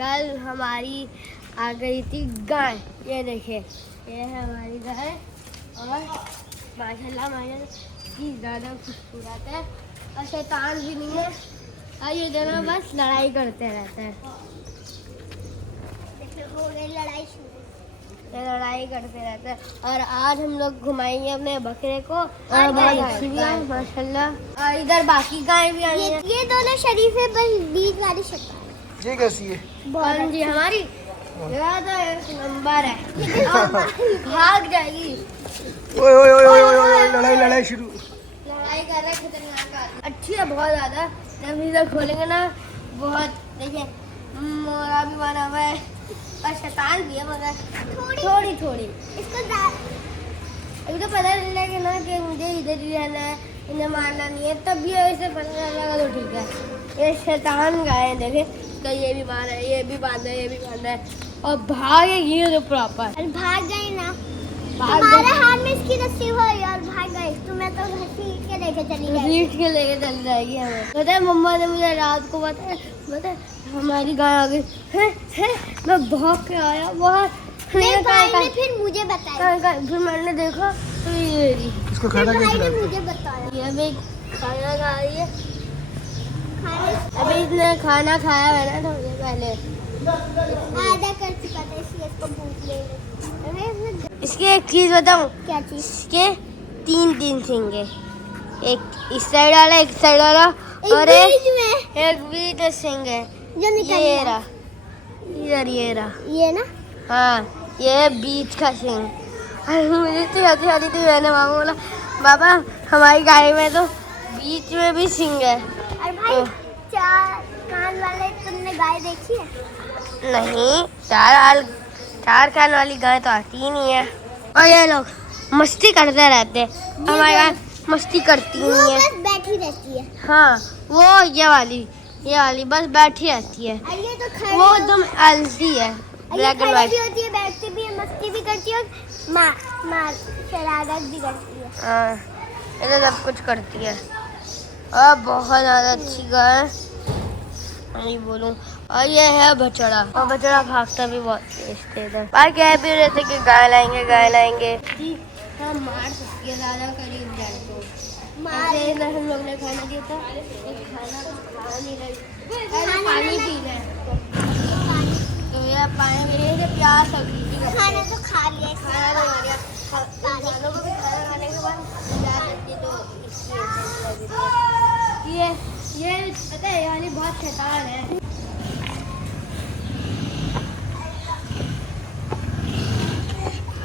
कल हमारी आ गई थी गाय। ये देखिए, ये है हमारी गाय और माशाल्लाह की ज़्यादा खूबसूरत है और शैतान भी नहीं है और ये दोनों बस लड़ाई करते रहते हैं। लड़ाई करते रहते हैं और आज हम लोग घुमाएंगे अपने बकरे को और माशाल्लाह। और इधर बाकी गाय भी आई हैं। ये दोनों शरीफ है, बस बीच वाली शक्ल। ये कैसी है? बहुत जी हमारी एक नंबर है। भाग जाएगी। ओए ओए ओए ओए ओए लड़ाई शुरू। लड़ाई कर रहे खतरनाक। अच्छी है बहुत ज़्यादा। जब इधर खोलेंगे ना बहुत, देखिए मोरा भी बना हुआ है और शैतान भी है मगर थोड़ी इसको अभी तो पता चलेगा ना कि मुझे इधर ही रहना है, इन्हें मारना नहीं है, तब भी ऐसे पता चलेगा तो ठीक है। ये शैतान गाय है, देखे तो ये भी बांधा है, ये भी बांधा है, ये भी बांधा है और भागेगी तो प्रॉपर। भाग गई ना, हमारे हाथ में इसकी रस्सी हो और भाग गई तो मैं तो घसीट के लेके चली जाएगी हमें। पता है मम्मा ने मुझे रात को बताया हमारी गाय आ गई है। मैं भाग के आया बहुत। फिर मुझे बताया, फिर मैंने देखा तो ये इसको खाना भाई ने मुझे बताया। ये अभी खाना खा रही है। अभी इसने खाना खाया है ना थोड़ी पहले, आधा कर चुका था इसलिए इसको भूख ले रही। इसकी एक चीज बताऊं, क्या चीज? इसके तीन सींग है, एक इस साइड वाला, एक साइड वाला और एक बीच में सींग है। जो निकल ये रहा इधर, ये ना, हाँ ये बीच का सींग। मुझे तो हंसी थी। मैंने मामा बोला बाबा हमारी गाय में तो बीच में भी सींग है। और भाई तो, चार कान वाले तुमने गाय देखी है? नहीं, चार कान वाली गाय तो आती ही नहीं है। और ये लोग मस्ती करते रहते हैं, हमारी गाय मस्ती करती नहीं है, बस बैठी रहती है। हाँ वो ये वाली बस बैठी रहती है। और ये तो खड़ी, वो एकदम आलसी है, ब्लैक एंड व्हाइट भी होती है, बैठती भी है, मस्ती भी करती है और मार शरारत भी करती है। हाँ ये तो सब कुछ करती है और बहुत ज़्यादा अच्छी गाय नहीं बोलूँ। और ये है बछड़ा, और बछड़ा भागता भी बहुत तेज थे इधर। बाकी कह भी रहे थे कि गाय लाएंगे। हम मार सकते ज़्यादा करीब जाए तो हम लोग ने खाना दिया था, खाना खा नहीं रही, पानी पी रहे तो यार पानी पीने से प्यास लगी थी। खाना तो खा लिया, खाना तो खा लिया, इंसानों को भी खाना खाने के बाद प्यास लगती तो ये पता है यानी बहुत शैतान है।